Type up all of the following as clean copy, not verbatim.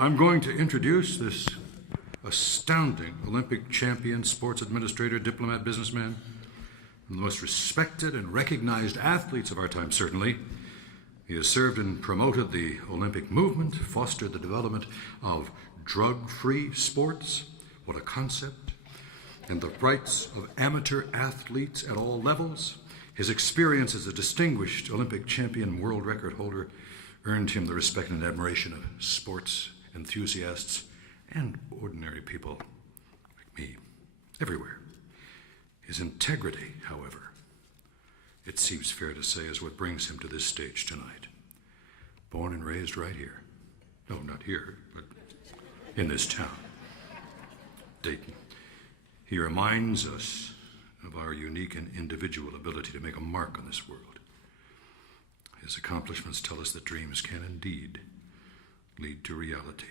I'm going to introduce this astounding Olympic champion, sports administrator, diplomat, businessman, one of the most respected and recognized athletes of our time, certainly. He has served and promoted the Olympic movement, fostered the development of drug-free sports. What a concept. And the rights of amateur athletes at all levels. His experience as a distinguished Olympic champion world record holder earned him the respect and admiration of sports enthusiasts and ordinary people like me, everywhere. His integrity, however, it seems fair to say, is what brings him to this stage tonight. Born and raised right here. No, not here, but in this town, Dayton. He reminds us of our unique and individual ability to make a mark on this world. His accomplishments tell us that dreams can indeed lead to reality.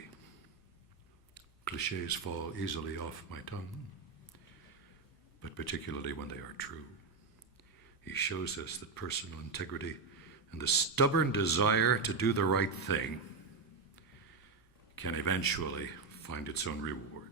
Clichés fall easily off my tongue, but particularly when they are true. He shows us that personal integrity and the stubborn desire to do the right thing can eventually find its own reward.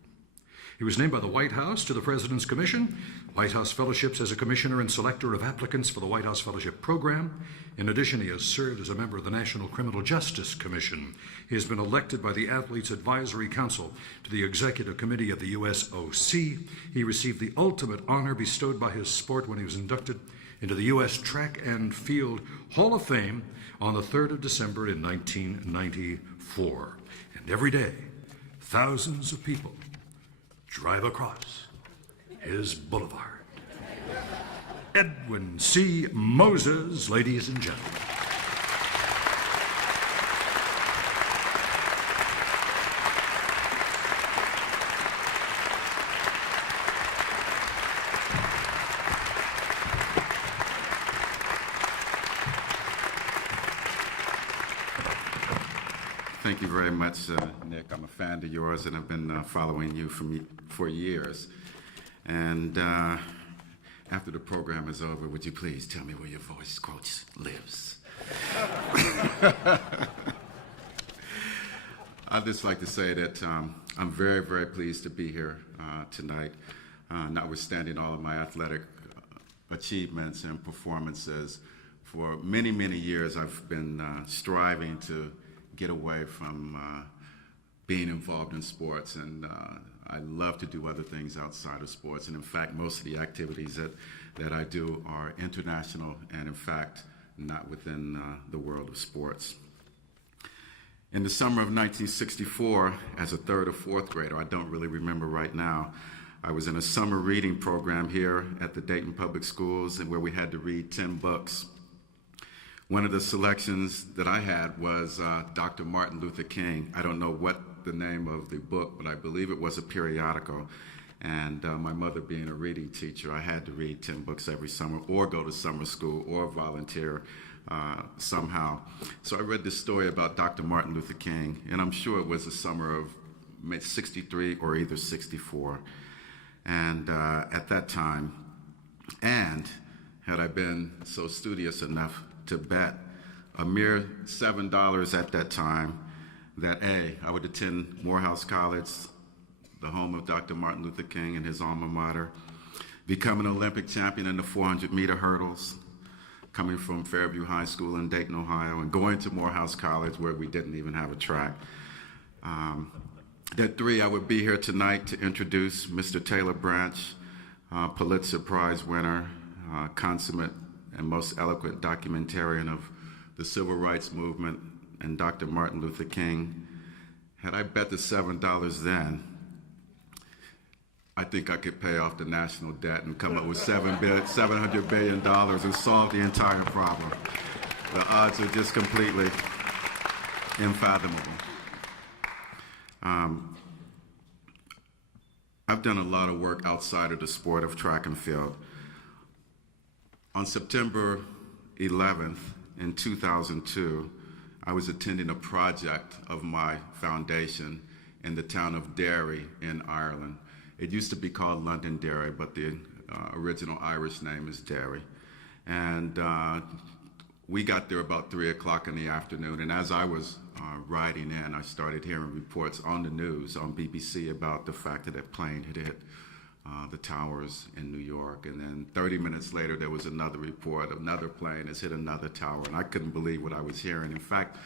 He was named by the White House to the President's Commission, White House Fellowships as a commissioner and selector of applicants for the White House Fellowship Program. In addition, he has served as a member of the National Criminal Justice Commission. He has been elected by the Athletes Advisory Council to the Executive Committee of the USOC. He received the ultimate honor bestowed by his sport when he was inducted into the U.S. Track and Field Hall of Fame on the 3rd of December in 1994. And every day, thousands of people drive across his boulevard. Edwin C. Moses, ladies and gentlemen. Thank you very much, Nick. I'm a fan of yours, and I've been following you for years. And after the program is over, would you please tell me where your voice coach lives? I'd just like to say that I'm very, very pleased to be here tonight, notwithstanding all of my athletic achievements and performances. For many, many years, I've been striving to get away from being involved in sports, and I love to do other things outside of sports. And in fact, most of the activities that I do are international and in fact not within the world of sports. In the summer of 1964, as a third or fourth grader, I don't really remember right now, I was in a summer reading program here at the Dayton Public Schools, and where we had to read 10 books. One of the selections that I had was Dr. Martin Luther King. I don't know what the name of the book, but I believe it was a periodical. And my mother being a reading teacher, I had to read 10 books every summer, or go to summer school, or volunteer somehow. So I read this story about Dr. Martin Luther King, and I'm sure it was the summer of 63 or either 64. And at that time, and had I been so studious enough to bet a mere $7 at that time that I would attend Morehouse College, the home of Dr. Martin Luther King and his alma mater, become an Olympic champion in the 400-meter hurdles, coming from Fairview High School in Dayton, Ohio, and going to Morehouse College, where we didn't even have a track. That 3, I would be here tonight to introduce Mr. Taylor Branch, Pulitzer Prize winner, consummate and most eloquent documentarian of the civil rights movement, and Dr. Martin Luther King. Had I bet the $7 then, I think I could pay off the national debt and come up with $700 billion and solve the entire problem. The odds are just completely unfathomable. I've done a lot of work outside of the sport of track and field. On September 11th in 2002, I was attending a project of my foundation in the town of Derry in Ireland. It used to be called Londonderry, but the original Irish name is Derry. And we got there about 3 o'clock in the afternoon, and as I was riding in, I started hearing reports on the news, on BBC, about the fact that a plane had hit the towers in New York. And then 30 minutes later, there was another report, another plane has hit another tower, and I couldn't believe what I was hearing. In fact,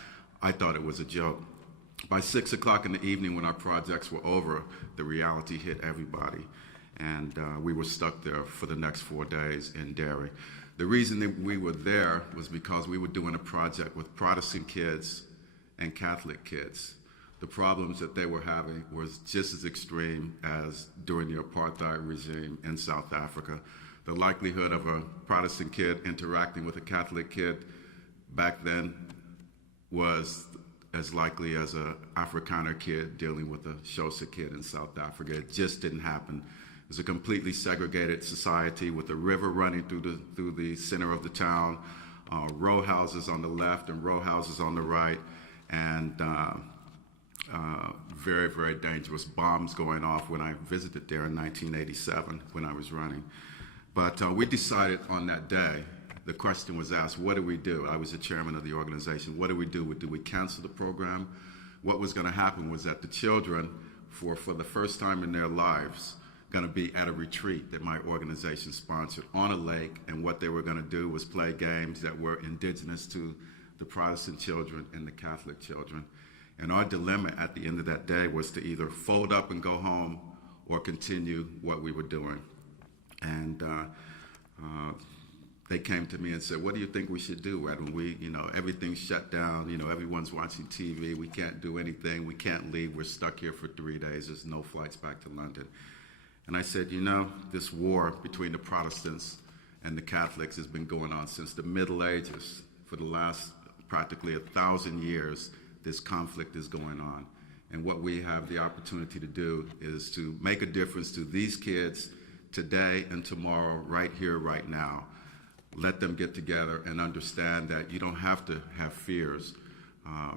I thought it was a joke. By 6 o'clock in the evening, when our projects were over, the reality hit everybody. And we were stuck there for the next 4 days in Derry. The reason that we were there was because we were doing a project with Protestant kids and Catholic kids. The problems that they were having was just as extreme as during the apartheid regime in South Africa. The likelihood of a Protestant kid interacting with a Catholic kid back then was as likely as an Afrikaner kid dealing with a Xhosa kid in South Africa. It just didn't happen. It was a completely segregated society with a river running through the center of the town, row houses on the left and row houses on the right, and very, very dangerous bombs going off when I visited there in 1987 when I was running. But we decided on that day, the question was asked, what do we do? I was the chairman of the organization. What do we do? Do we cancel the program? What was going to happen was that the children, for the first time in their lives, going to be at a retreat that my organization sponsored on a lake, and what they were going to do was play games that were indigenous to the Protestant children and the Catholic children. And our dilemma at the end of that day was to either fold up and go home or continue what we were doing. And they came to me and said, what do you think we should do, Edwin? Everything's shut down, everyone's watching TV, we can't do anything, we can't leave, we're stuck here for 3 days, there's no flights back to London. And I said, this war between the Protestants and the Catholics has been going on since the Middle Ages. For the last practically 1,000 years, this conflict is going on. And what we have the opportunity to do is to make a difference to these kids today and tomorrow, right here, right now. Let them get together and understand that you don't have to have fears,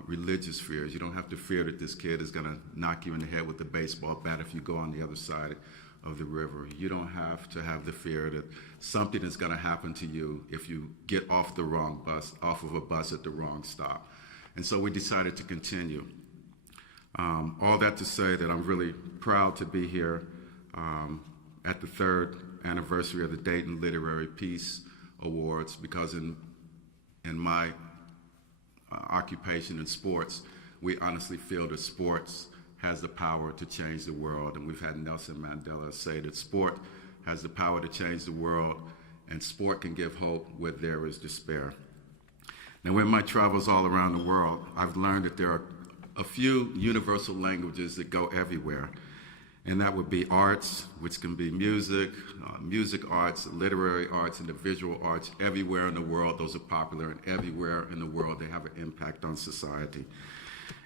religious fears. You don't have to fear that this kid is going to knock you in the head with a baseball bat if you go on the other side of the river. You don't have to have the fear that something is going to happen to you if you get off the wrong bus, off of a bus at the wrong stop. And so we decided to continue. All that to say that I'm really proud to be here at the 3rd anniversary of the Dayton Literary Peace Awards, because in my occupation in sports, we honestly feel that sports has the power to change the world. And we've had Nelson Mandela say that sport has the power to change the world, and sport can give hope where there is despair. Now, in my travels all around the world, I've learned that there are a few universal languages that go everywhere. And that would be arts, which can be music, music arts, literary arts, and the visual arts. Everywhere in the world, those are popular, and everywhere in the world, they have an impact on society.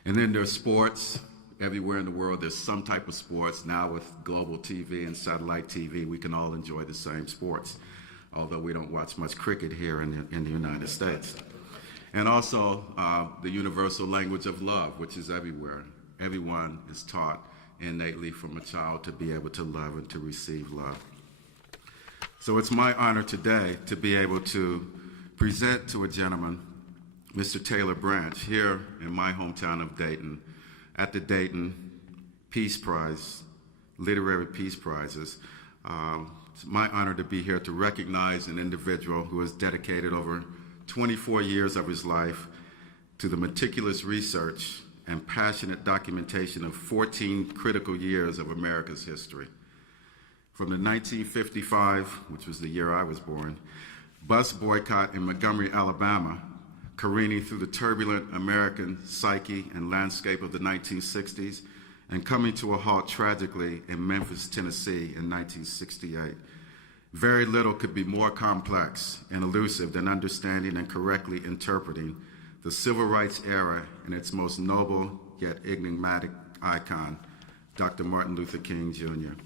And then there's sports. Everywhere in the world, there's some type of sports. Now with global TV and satellite TV, we can all enjoy the same sports, although we don't watch much cricket here in the United States. And also the universal language of love, which is everywhere. Everyone is taught innately from a child to be able to love and to receive love. So it's my honor today to be able to present to a gentleman, Mr. Taylor Branch, here in my hometown of Dayton, at the Dayton Peace Prize, Literary Peace Prizes. It's my honor to be here to recognize an individual who has dedicated over 24 years of his life to the meticulous research and passionate documentation of 14 critical years of America's history. From the 1955, which was the year I was born, bus boycott in Montgomery, Alabama, careening through the turbulent American psyche and landscape of the 1960s, and coming to a halt tragically in Memphis, Tennessee in 1968. Very little could be more complex and elusive than understanding and correctly interpreting the civil rights era in its most noble yet enigmatic icon, Dr. Martin Luther King, Jr.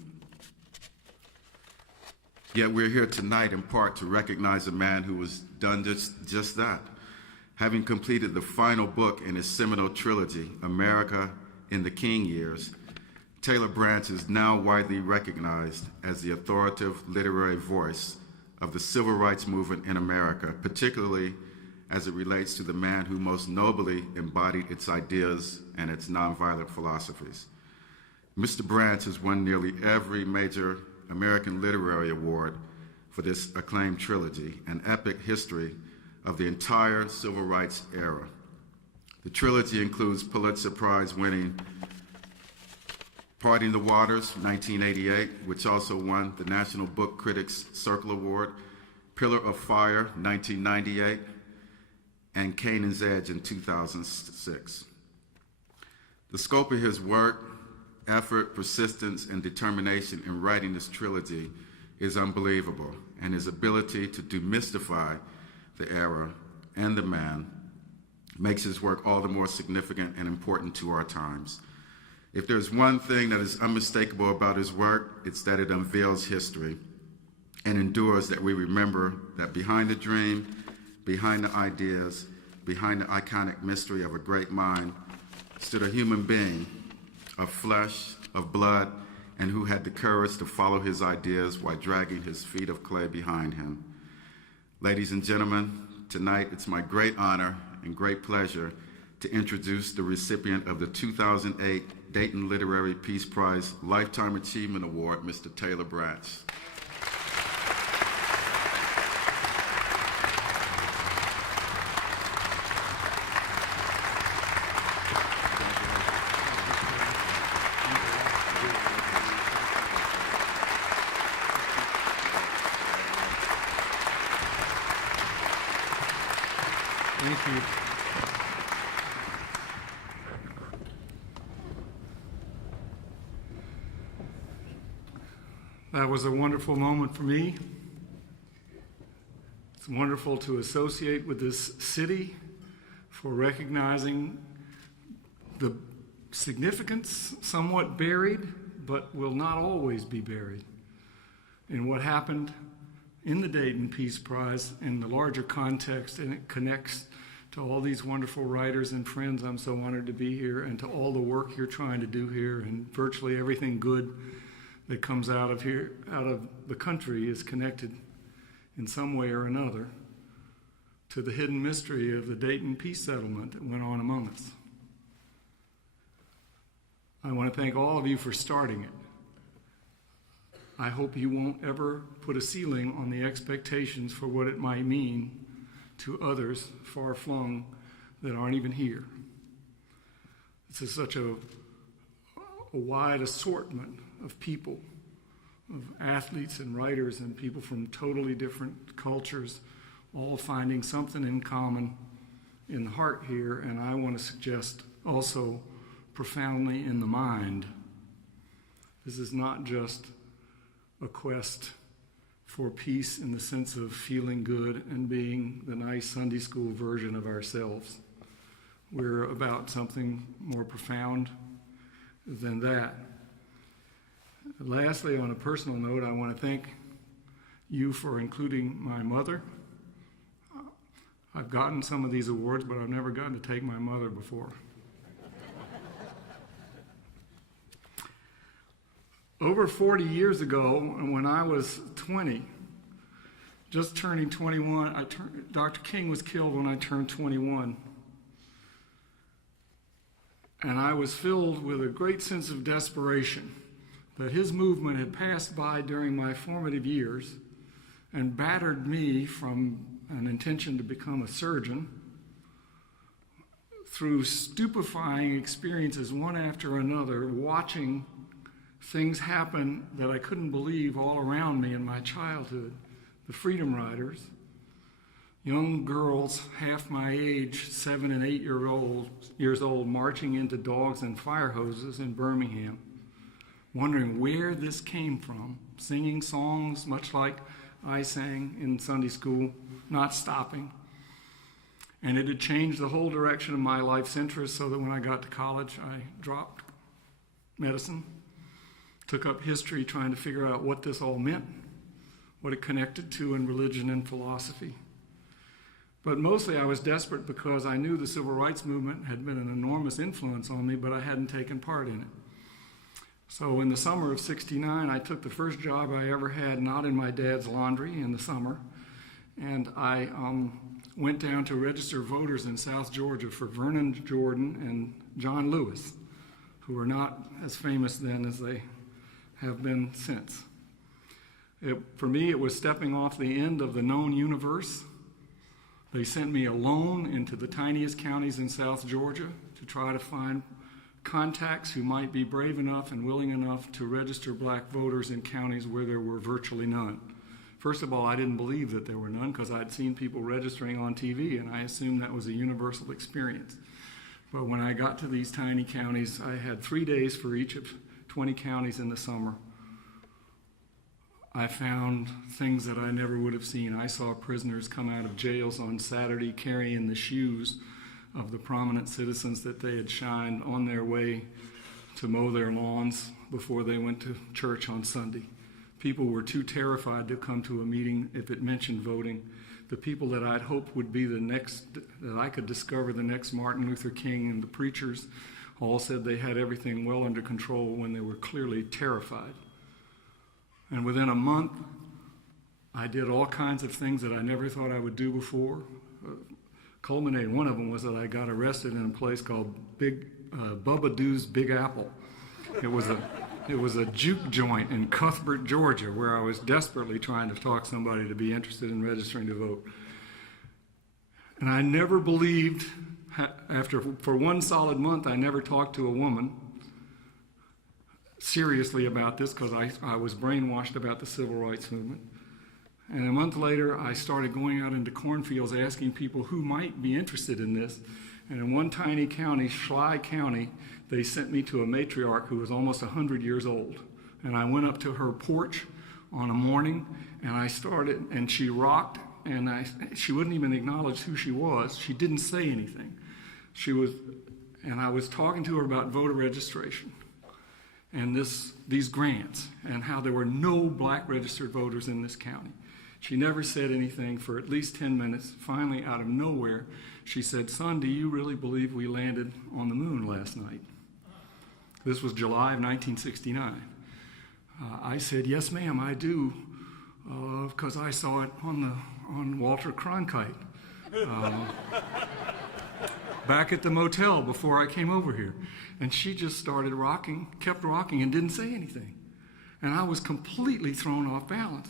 Yet we're here tonight in part to recognize a man who has done just that. Having completed the final book in his seminal trilogy, America in the King Years, Taylor Branch is now widely recognized as the authoritative literary voice of the civil rights movement in America, particularly as it relates to the man who most nobly embodied its ideas and its nonviolent philosophies. Mr. Branch has won nearly every major American literary award for this acclaimed trilogy, an epic history of the entire civil rights era. The trilogy includes Pulitzer Prize-winning Parting the Waters, 1988, which also won the National Book Critics Circle Award, Pillar of Fire, 1998, and Canaan's Edge in 2006. The scope of his work, effort, persistence, and determination in writing this trilogy is unbelievable, and his ability to demystify the era and the man makes his work all the more significant and important to our times. If there's one thing that is unmistakable about his work, it's that it unveils history and endures that we remember that behind the dream, behind the ideas, behind the iconic mystery of a great mind stood a human being of flesh, of blood, and who had the courage to follow his ideas while dragging his feet of clay behind him. Ladies and gentlemen, tonight it's my great honor and great pleasure to introduce the recipient of the 2008 Dayton Literary Peace Prize Lifetime Achievement Award, Mr. Taylor Branch. Thank you. That was a wonderful moment for me. It's wonderful to associate with this city for recognizing the significance, somewhat buried, but will not always be buried, in what happened in the Dayton Peace Prize in the larger context, and it connects to all these wonderful writers and friends. I'm so honored to be here, and to all the work you're trying to do here, and virtually everything good that comes out of here, out of the country, is connected in some way or another to the hidden mystery of the Dayton peace settlement that went on among us. I want to thank all of you for starting it. I hope you won't ever put a ceiling on the expectations for what it might mean to others far-flung that aren't even here. This is such a wide assortment of people, of athletes and writers and people from totally different cultures, all finding something in common in the heart here, and I want to suggest also profoundly in the mind. This is not just a quest for peace in the sense of feeling good and being the nice Sunday school version of ourselves. We're about something more profound than that. Lastly, on a personal note, I want to thank you for including my mother. I've gotten some of these awards, but I've never gotten to take my mother before. Over 40 years ago, when I was 20, just turning 21, Dr. King was killed when I turned 21. And I was filled with a great sense of desperation that his movement had passed by during my formative years and battered me from an intention to become a surgeon through stupefying experiences, one after another, watching things happen that I couldn't believe all around me in my childhood. The Freedom Riders, young girls half my age, 7 and 8 years old, marching into dogs and fire hoses in Birmingham, wondering where this came from, singing songs much like I sang in Sunday school, not stopping. And it had changed the whole direction of my life's interest, so that when I got to college, I dropped medicine, took up history, trying to figure out what this all meant, what it connected to in religion and philosophy. But mostly I was desperate because I knew the civil rights movement had been an enormous influence on me, but I hadn't taken part in it. So in the summer of '69, I took the first job I ever had, not in my dad's laundry in the summer, and I went down to register voters in South Georgia for Vernon Jordan and John Lewis, who are not as famous then as they have been since. For me, it was stepping off the end of the known universe. They sent me alone into the tiniest counties in South Georgia to try to find contacts who might be brave enough and willing enough to register black voters in counties where there were virtually none. First of all, I didn't believe that there were none because I'd seen people registering on TV, and I assumed that was a universal experience. But when I got to these tiny counties, I had 3 days for each of 20 counties in the summer. I found things that I never would have seen. I saw prisoners come out of jails on Saturday carrying the shoes of the prominent citizens that they had shined on their way to mow their lawns before they went to church on Sunday. People were too terrified to come to a meeting if it mentioned voting. The people that I'd hoped would be the next, that I could discover the next Martin Luther King, and the preachers all said they had everything well under control when they were clearly terrified. And within a month, I did all kinds of things that I never thought I would do before. Culminating, one of them was that I got arrested in a place called Bubba Doo's Big Apple. It was a juke joint in Cuthbert, Georgia, where I was desperately trying to talk somebody to be interested in registering to vote. And I never believed, for 1 solid month, I never talked to a woman seriously about this because I was brainwashed about the civil rights movement. And a month later, I started going out into cornfields asking people who might be interested in this. And in one tiny county, Schley County, they sent me to a matriarch who was almost 100 years old. And I went up to her porch on a morning, and I started, and she rocked, and she wouldn't even acknowledge who she was. She didn't say anything. And I was talking to her about voter registration and these grants and how there were no black registered voters in this county. She never said anything for at least 10 minutes. Finally, out of nowhere, she said, "Son, do you really believe we landed on the moon last night?" This was July of 1969. I said, "Yes, ma'am, I do, because I saw it on Walter Cronkite back at the motel before I came over here." And she just started rocking, kept rocking, and didn't say anything. And I was completely thrown off balance.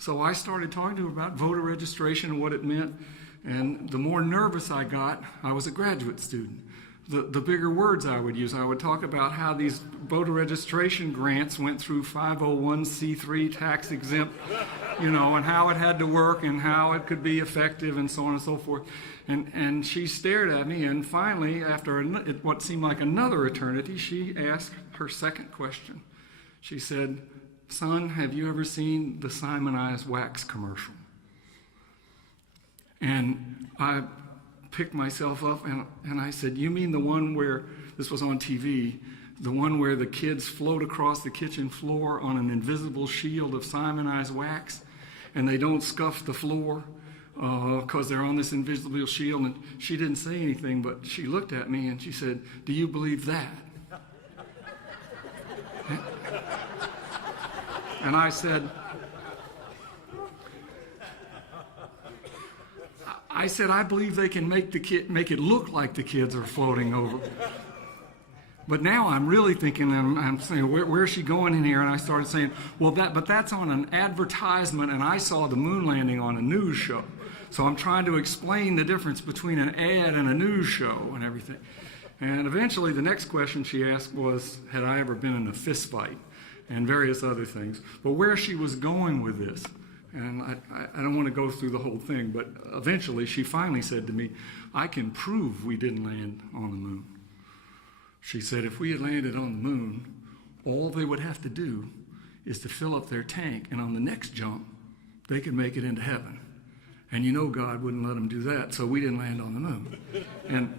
So I started talking to her about voter registration and what it meant. And the more nervous I got, I was a graduate student. The bigger words I would use, I would talk about how these voter registration grants went through 501c3 tax exempt, and how it had to work and how it could be effective and so on and so forth. And she stared at me, and finally, after what seemed like another eternity, she asked her second question. She said, "Son, have you ever seen the Simonized Wax commercial?" And I picked myself up and I said, "You mean the one where," this was on TV, "the one where the kids float across the kitchen floor on an invisible shield of Simonized wax and they don't scuff the floor because they're on this invisible shield?" And she didn't say anything, but she looked at me and she said, "Do you believe that?" And I said, "I believe they can make it look like the kids are floating over." But now I'm really thinking, and I'm saying, where's she going in here? And I started saying, but that's on an advertisement, and I saw the moon landing on a news show. So I'm trying to explain the difference between an ad and a news show and everything. And eventually the next question she asked was, had I ever been in a fist fight? And various other things. But where she was going with this, and I don't want to go through the whole thing, but eventually she finally said to me, "I can prove we didn't land on the moon." She said, "If we had landed on the moon, all they would have to do is to fill up their tank, and on the next jump, they could make it into heaven. And God wouldn't let them do that, so we didn't land on the moon." And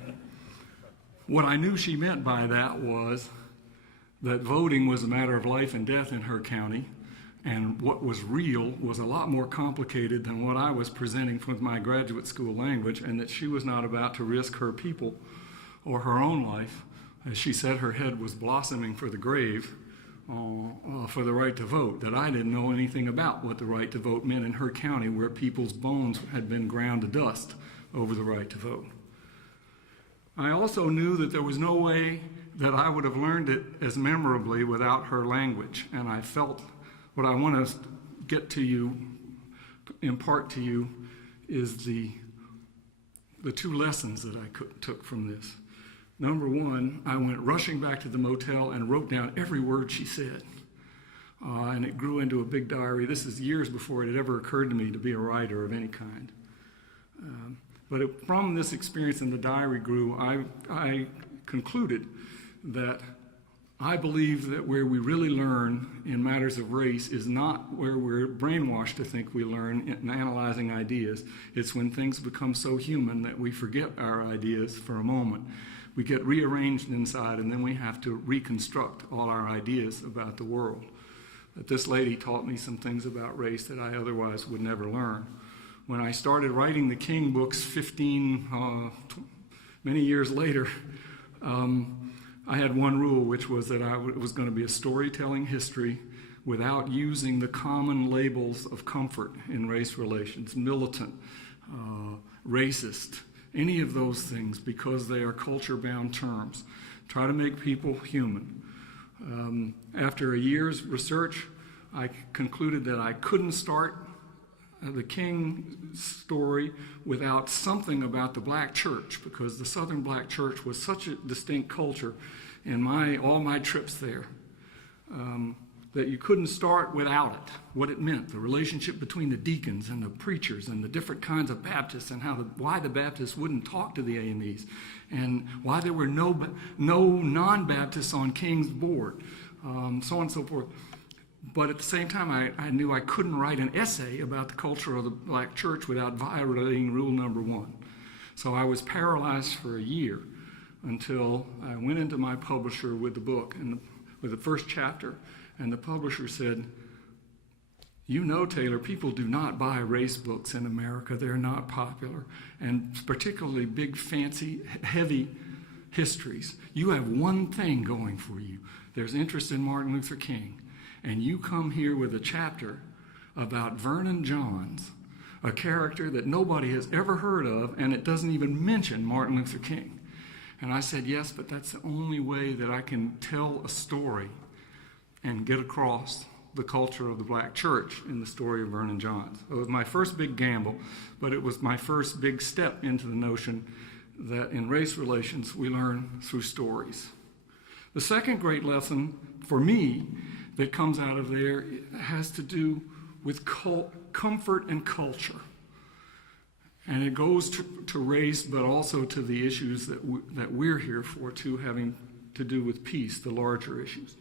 what I knew she meant by that was that voting was a matter of life and death in her county, and what was real was a lot more complicated than what I was presenting with my graduate school language, and that she was not about to risk her people or her own life. As she said, her head was blossoming for the grave for the right to vote, that I didn't know anything about what the right to vote meant in her county, where people's bones had been ground to dust over the right to vote. I also knew that there was no way that I would have learned it as memorably without her language, and I felt what I want to get to you, impart to you, is the two lessons that I took from this. Number one, I went rushing back to the motel and wrote down every word she said. And it grew into a big diary. This is years before it had ever occurred to me to be a writer of any kind. From this experience in the diary grew, I concluded that I believe that where we really learn in matters of race is not where we're brainwashed to think we learn in analyzing ideas. It's when things become so human that we forget our ideas for a moment. We get rearranged inside, and then we have to reconstruct all our ideas about the world. But this lady taught me some things about race that I otherwise would never learn. When I started writing the King books many years later, I had one rule, which was that it was going to be a storytelling history without using the common labels of comfort in race relations, militant, racist, any of those things, because they are culture-bound terms. Try to make people human. After a year's research, I concluded that I couldn't start the King story without something about the black church, because the Southern black church was such a distinct culture in all my trips there, that you couldn't start without it, what it meant, the relationship between the deacons and the preachers and the different kinds of Baptists, and why the Baptists wouldn't talk to the AMEs, and why there were no non-Baptists on King's board, so on and so forth. But at the same time, I knew I couldn't write an essay about the culture of the black church without violating rule number one. So I was paralyzed for a year until I went into my publisher with the book, and with the first chapter, and the publisher said, "You know, Taylor, people do not buy race books in America. They're not popular, and particularly big, fancy, heavy histories. You have one thing going for you. There's interest in Martin Luther King. And you come here with a chapter about Vernon Johns, a character that nobody has ever heard of, and it doesn't even mention Martin Luther King." And I said, yes, but that's the only way that I can tell a story and get across the culture of the black church in the story of Vernon Johns. It was my first big gamble, but it was my first big step into the notion that in race relations we learn through stories. The second great lesson for me that comes out of there has to do with comfort and culture. And it goes to race, but also to the issues that we're here for, too, having to do with peace, the larger issues.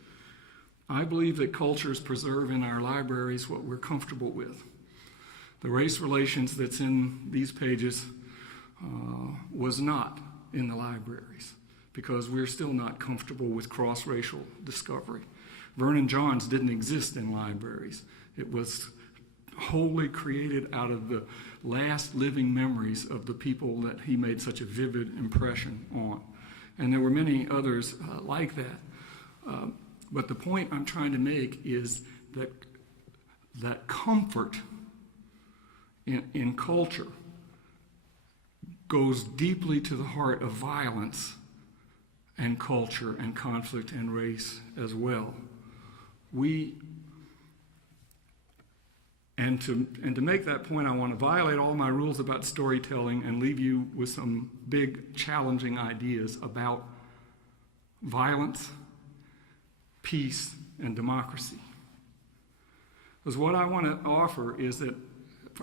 I believe that cultures preserve in our libraries what we're comfortable with. The race relations that's in these pages was not in the libraries, because we're still not comfortable with cross-racial discovery. Vernon Johns didn't exist in libraries. It was wholly created out of the last living memories of the people that he made such a vivid impression on. And there were many others like that. But the point I'm trying to make is that comfort in culture goes deeply to the heart of violence and culture and conflict and race as well. And to make that point, I want to violate all my rules about storytelling and leave you with some big, challenging ideas about violence, peace, and democracy. Because what I want to offer is that,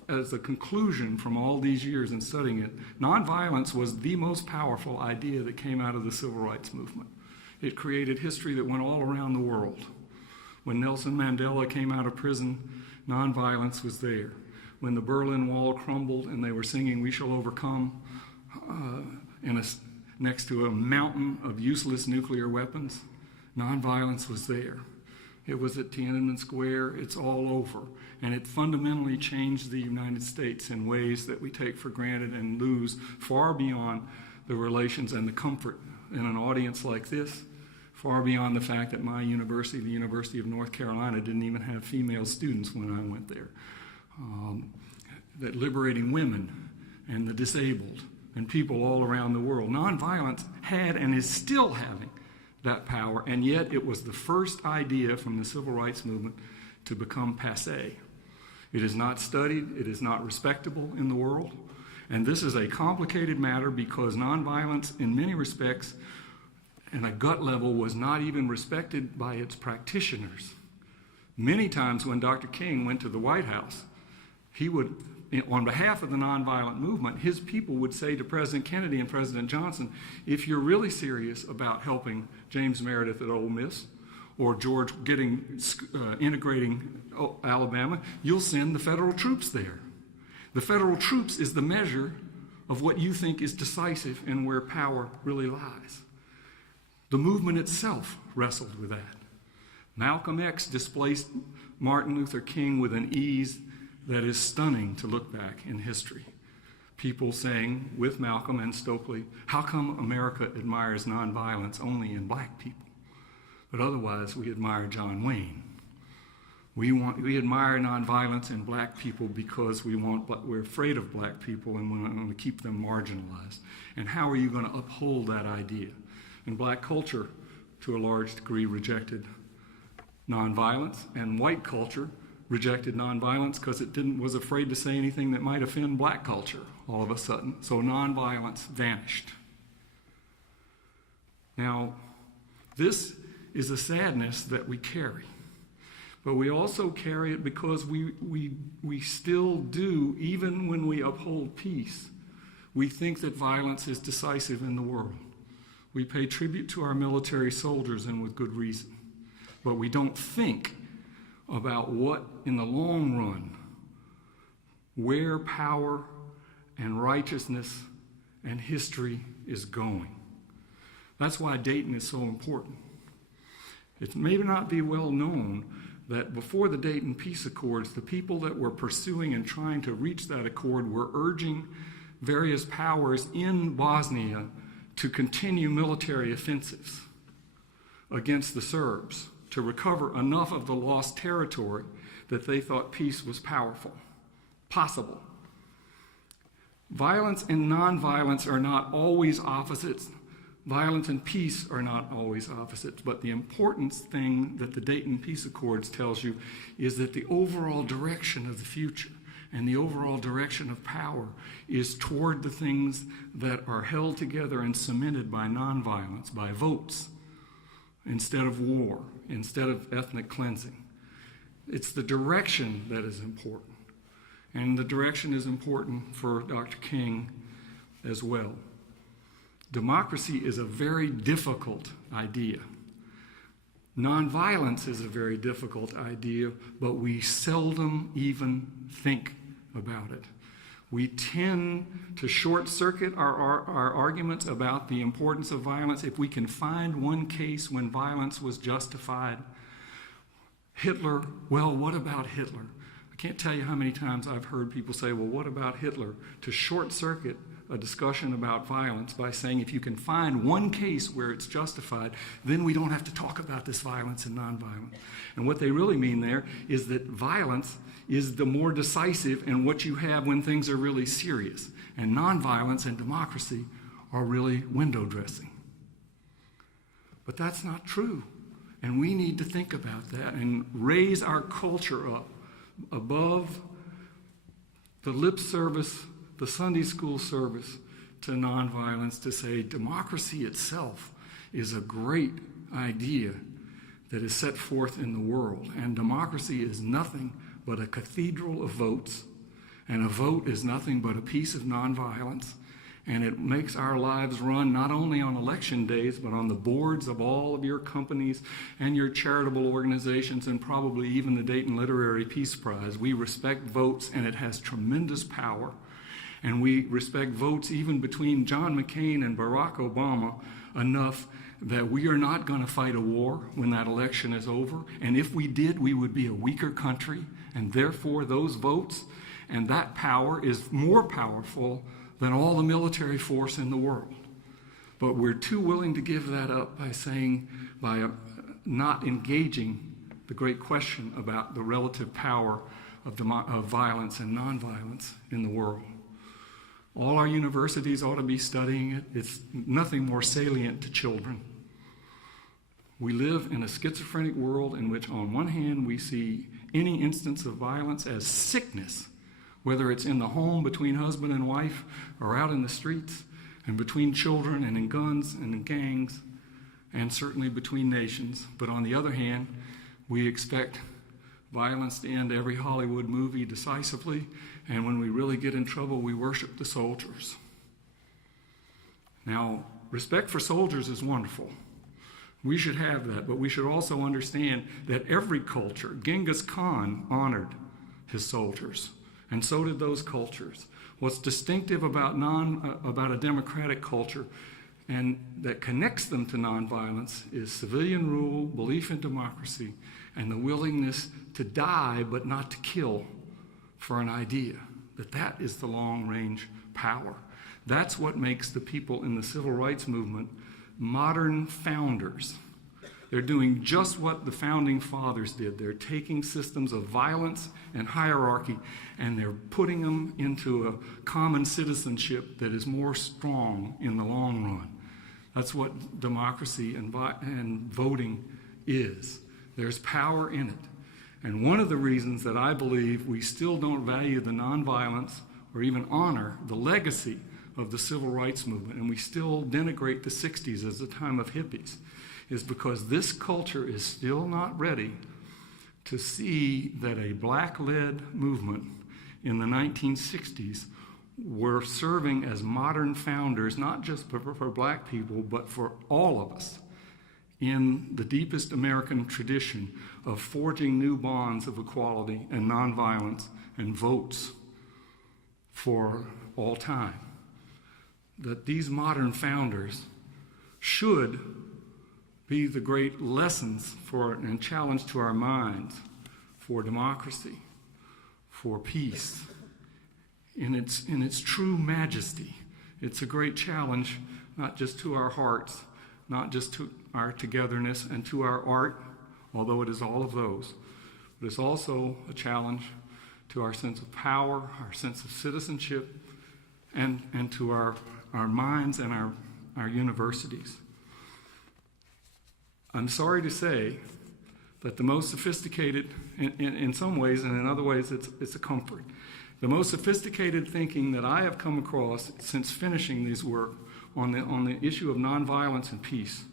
as a conclusion from all these years in studying it, nonviolence was the most powerful idea that came out of the civil rights movement. It created history that went all around the world. When Nelson Mandela came out of prison, nonviolence was there. When the Berlin Wall crumbled and they were singing "We Shall Overcome" next to a mountain of useless nuclear weapons, nonviolence was there. It was at Tiananmen Square. It's all over. And it fundamentally changed the United States in ways that we take for granted and lose far beyond the relations and the comfort in an audience like this far beyond the fact that my university, the University of North Carolina, didn't even have female students when I went there. That liberating women and the disabled and people all around the world. Nonviolence had and is still having that power, and yet it was the first idea from the civil rights movement to become passé. It is not studied, it is not respectable in the world, and this is a complicated matter because nonviolence in many respects and a gut level was not even respected by its practitioners. Many times when Dr. King went to the White House, he would, on behalf of the nonviolent movement, his people would say to President Kennedy and President Johnson, if you're really serious about helping James Meredith at Ole Miss or George integrating Alabama, you'll send the federal troops there. The federal troops is the measure of what you think is decisive and where power really lies. The movement itself wrestled with that. Malcolm X displaced Martin Luther King with an ease that is stunning to look back in history. People saying, with Malcolm and Stokely, how come America admires nonviolence only in black people? But otherwise, we admire John Wayne. We admire nonviolence in black people because we're afraid of black people and want to keep them marginalized. And how are you going to uphold that idea? And black culture, to a large degree, rejected nonviolence, and white culture rejected nonviolence because it was afraid to say anything that might offend black culture all of a sudden. So nonviolence vanished. Now, this is a sadness that we carry. But we also carry it because we still do, even when we uphold peace, we think that violence is decisive in the world. We pay tribute to our military soldiers, and with good reason. But we don't think about what, in the long run, where power and righteousness and history is going. That's why Dayton is so important. It may not be well known that before the Dayton Peace Accords, the people that were pursuing and trying to reach that accord were urging various powers in Bosnia to continue military offensives against the Serbs to recover enough of the lost territory that they thought peace was possible. Violence and nonviolence are not always opposites. Violence and peace are not always opposites, but the important thing that the Dayton Peace Accords tells you is that the overall direction of the future and the overall direction of power is toward the things that are held together and cemented by nonviolence, by votes, instead of war, instead of ethnic cleansing. It's the direction that is important. And the direction is important for Dr. King as well. Democracy is a very difficult idea. Nonviolence is a very difficult idea, but we seldom even think about it. We tend to short-circuit our arguments about the importance of violence. If we can find one case when violence was justified, Hitler, well, what about Hitler? I can't tell you how many times I've heard people say, well, what about Hitler? To short-circuit a discussion about violence by saying if you can find one case where it's justified, then we don't have to talk about this violence and nonviolence. And what they really mean there is that violence is the more decisive and what you have when things are really serious. And nonviolence and democracy are really window dressing. But that's not true. And we need to think about that and raise our culture up above the lip service, the Sunday school service to nonviolence, to say democracy itself is a great idea that is set forth in the world. And democracy is nothing but a cathedral of votes. And a vote is nothing but a piece of nonviolence. And it makes our lives run not only on election days, but on the boards of all of your companies and your charitable organizations and probably even the Dayton Literary Peace Prize. We respect votes, and it has tremendous power. And we respect votes even between John McCain and Barack Obama enough that we are not going to fight a war when that election is over. And if we did, we would be a weaker country. And therefore, those votes and that power is more powerful than all the military force in the world. But we're too willing to give that up by not engaging the great question about the relative power of violence and nonviolence in the world. All our universities ought to be studying it. It's nothing more salient to children. We live in a schizophrenic world in which, on one hand, we see any instance of violence as sickness, whether it's in the home between husband and wife or out in the streets, and between children and in guns and in gangs, and certainly between nations. But on the other hand, we expect violence to end every Hollywood movie decisively, and when we really get in trouble, we worship the soldiers. Now, respect for soldiers is wonderful. We should have that, but we should also understand that every culture, Genghis Khan honored his soldiers, and so did those cultures. What's distinctive about a democratic culture and that connects them to nonviolence is civilian rule, belief in democracy, and the willingness to die but not to kill for an idea. That is the long-range power. That's what makes the people in the civil rights movement modern founders. They're doing just what the founding fathers did. They're taking systems of violence and hierarchy and they're putting them into a common citizenship that is more strong in the long run. That's what democracy and voting is. There's power in it. And one of the reasons that I believe we still don't value the nonviolence or even honor the legacy of the civil rights movement, and we still denigrate the 60s as a time of hippies, is because this culture is still not ready to see that a black-led movement in the 1960s were serving as modern founders, not just for black people, but for all of us in the deepest American tradition of forging new bonds of equality and nonviolence and votes for all time. That these modern founders should be the great lessons for and challenge to our minds for democracy, for peace, in its true majesty. It's a great challenge, not just to our hearts, not just to our togetherness and to our art, although it is all of those, but it's also a challenge to our sense of power, our sense of citizenship, and to our minds and our universities. I'm sorry to say that the most sophisticated, in some ways, and in other ways it's a comfort, the most sophisticated thinking that I have come across since finishing this work on the issue of nonviolence and peace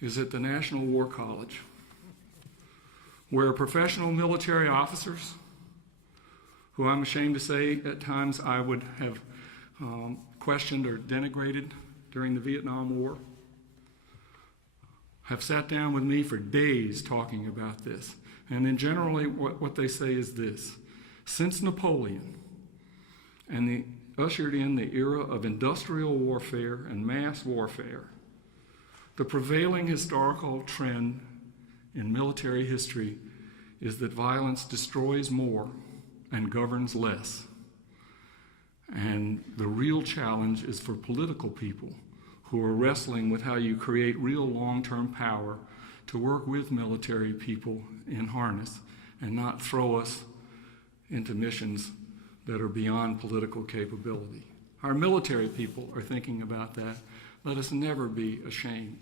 is at the National War College, where professional military officers, who I'm ashamed to say at times I would have questioned or denigrated during the Vietnam War, have sat down with me for days talking about this. And then generally what they say is this: since Napoleon and ushered in the era of industrial warfare and mass warfare, the prevailing historical trend in military history is that violence destroys more and governs less. And the real challenge is for political people who are wrestling with how you create real long-term power to work with military people in harness and not throw us into missions that are beyond political capability. Our military people are thinking about that. Let us never be ashamed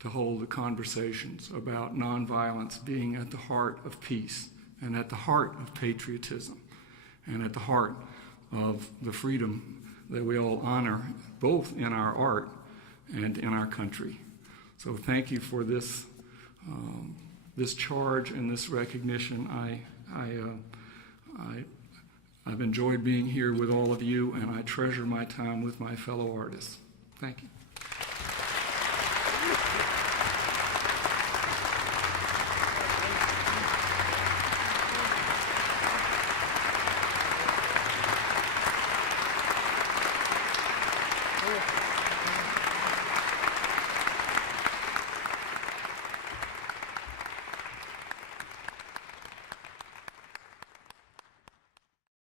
to hold the conversations about nonviolence being at the heart of peace and at the heart of patriotism and at the heart of the freedom that we all honor both in our art and in our country. So thank you for this this charge and this recognition. I've enjoyed being here with all of you, and I treasure my time with my fellow artists. Thank you. Yeah.